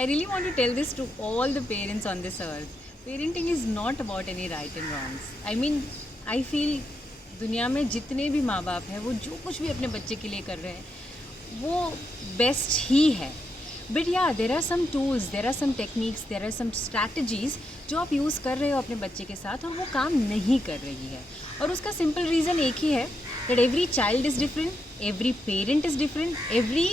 I really want to tell this to all the parents on this earth. Parenting is not about any right and wrongs. I mean, I feel दुनिया में जितने भी माँ बाप हैं वो जो कुछ भी अपने बच्चे के लिए कर रहे हैं वो बेस्ट ही है. But yeah there are some tools, there are some techniques, there are some strategies जो आप यूज़ कर रहे हो अपने बच्चे के साथ और वो काम नहीं कर रही है. और उसका सिंपल रीज़न एक ही है, that every child is different, every parent is different, every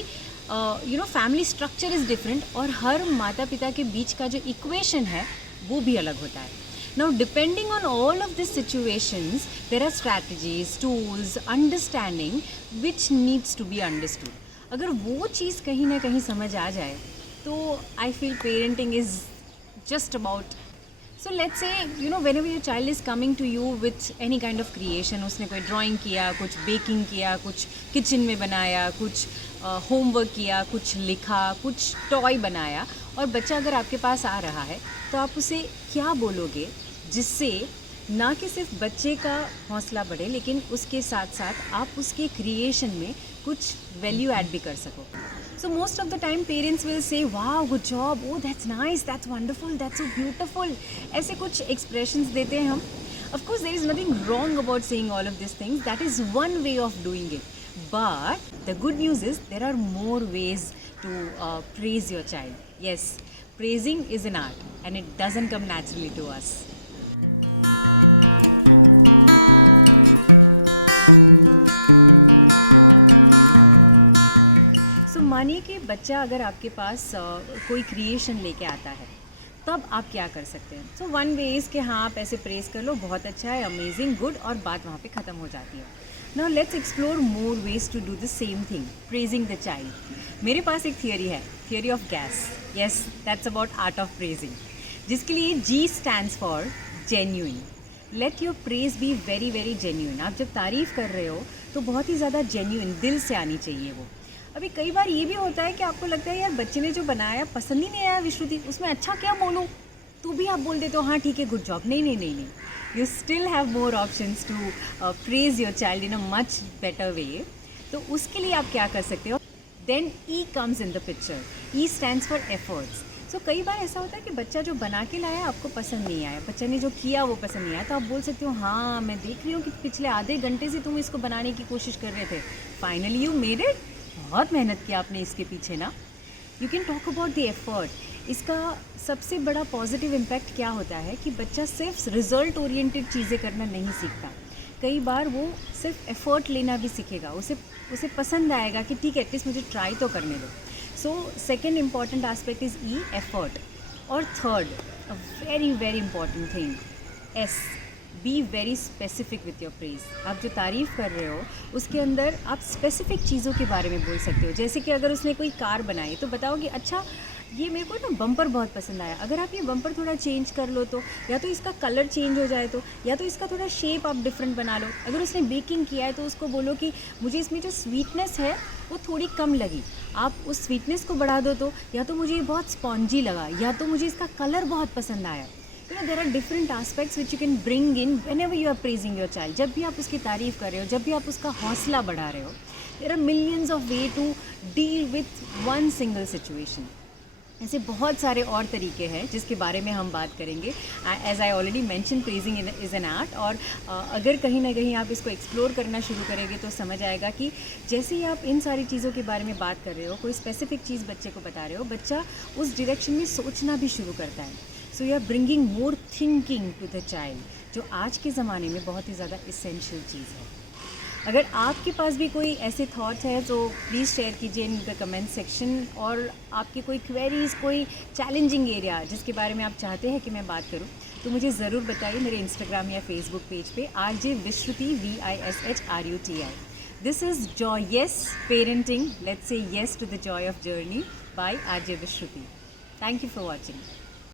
family structure is different, और हर माता पिता के बीच का जो इक्वेशन है वो भी अलग होता है. Now, depending on all of these situations, there are strategies, tools, understanding which needs to be understood. अगर वो चीज़ कहीं ना कहीं समझ आ जाए तो I feel parenting is just about. So let's say, whenever your child is coming to you with any kind of creation, उसने कोई drawing किया, कुछ baking किया, कुछ kitchen में बनाया, कुछ homework किया, कुछ लिखा, कुछ toy बनाया, और बच्चा अगर आपके पास आ रहा है तो आप उसे क्या बोलोगे जिससे ना कि सिर्फ बच्चे का हौसला बढ़े लेकिन उसके साथ साथ आप उसके क्रिएशन में कुछ वैल्यू ऐड भी कर सको. So most of the time parents will say wow good job, oh that's nice, that's wonderful, that's so beautiful, ऐसे कुछ एक्सप्रेशंस देते हैं हम. Of course there is nothing wrong about saying all of this things, that is one way of doing it. But the good news is there are more ways to praise your child. Yes, praising is an art and it doesn't come naturally to us. So मानिए कि बच्चा अगर आपके पास कोई creation लेके आता है तब आप क्या कर सकते हैं. सो वन वे इज़ कि हाँ आप ऐसे प्रेज़ कर लो, बहुत अच्छा है, अमेजिंग, गुड, और बात वहाँ पे ख़त्म हो जाती है. Now let's explore more ways to do the same thing, praising the child. मेरे पास एक थियरी है, theory of GAS. Yes, that's about art of praising, जिसके लिए G stands for genuine. Let your praise be very very genuine. आप जब तारीफ़ कर रहे हो तो बहुत ही ज़्यादा जेन्यूइन, दिल से आनी चाहिए वो. अभी कई बार ये भी होता है कि आपको लगता है यार बच्चे ने जो बनाया पसंद ही नहीं आया विश्रुति, उसमें अच्छा क्या बोलूँ, तो भी आप बोल देते हो हाँ ठीक है, गुड जॉब. नहीं नहीं नहीं नहीं, you still have more options to praise your child in a much better way. तो उसके लिए आप क्या कर सकते हो. Then E comes in the picture. E stands for efforts. So कई बार ऐसा होता है कि बच्चा जो बना के लाया आपको पसंद नहीं आया, बच्चे ने जो किया वो पसंद नहीं आया, तो आप बोल सकते हो हाँ मैं देख रही हूँ कि पिछले आधे घंटे से तुम इसको बनाने की कोशिश कर रहे थे, फाइनली यू मेड इट, बहुत मेहनत किया आपने इसके पीछे ना. You can talk about the effort. इसका सबसे बड़ा पॉजिटिव इम्पैक्ट क्या होता है कि बच्चा सिर्फ रिजल्ट ओरिएंटेड चीज़ें करना नहीं सीखता, कई बार वो सिर्फ एफर्ट लेना भी सीखेगा. उसे पसंद आएगा कि ठीक है एटलीस्ट मुझे ट्राई तो करने दो. So second important aspect is uh, effort. और third, a very very important thing, is, be very specific with your praise. आप जो तारीफ़ कर रहे हो उसके अंदर आप स्पेसिफिक चीज़ों के बारे में बोल सकते हो. जैसे कि अगर उसने कोई कार बनाई तो बताओ कि अच्छा ये मेरे को ना बम्पर बहुत पसंद आया, अगर आप ये बम्पर थोड़ा चेंज कर लो तो, या तो इसका कलर चेंज हो जाए तो, या तो इसका थोड़ा शेप आप डिफरेंट बना लो. अगर उसने बेकिंग किया है तो उसको बोलो कि मुझे इसमें जो स्वीटनेस है वो थोड़ी कम लगी, आप उस स्वीटनेस को बढ़ा दो तो, या तो मुझे ये बहुत स्पॉन्जी लगा, या तो मुझे इसका कलर बहुत पसंद आया. There are different aspects which you can bring in whenever you are praising your child. जब भी आप उसकी तारीफ़ कर रहे हो, जब भी आप उसका हौसला बढ़ा रहे हो, there are millions of way to deal with one single situation. ऐसे बहुत सारे और तरीके हैं जिसके बारे में हम बात करेंगे. As I already mention, praising is an art. और अगर कहीं ना कहीं आप इसको एक्सप्लोर करना शुरू करेंगे तो समझ आएगा कि जैसे ही आप इन सारी चीज़ों के बारे में बात कर रहे हो, कोई स्पेसिफिक चीज़ बच्चे को बता रहे हो, बच्चा उस डायरेक्शन में सोचना भी शुरू करता है. So you are bringing more thinking to the child, जो आज के ज़माने में बहुत ही ज़्यादा इसेंशियल चीज़ है. अगर आपके पास भी कोई ऐसे थॉट्स हैं तो प्लीज़ शेयर कीजिए इन द कमेंट सेक्शन. और आपकी कोई क्वेरीज़, कोई चैलेंजिंग एरिया जिसके बारे में आप चाहते हैं कि मैं बात करूं, तो मुझे ज़रूर बताइए मेरे इंस्टाग्राम या फेसबुक पेज पे RJ Vishruti, VISHRUTI. This is joyous parenting. Let's say yes to the joy of journey by RJ Vishruti. Thank you for watching.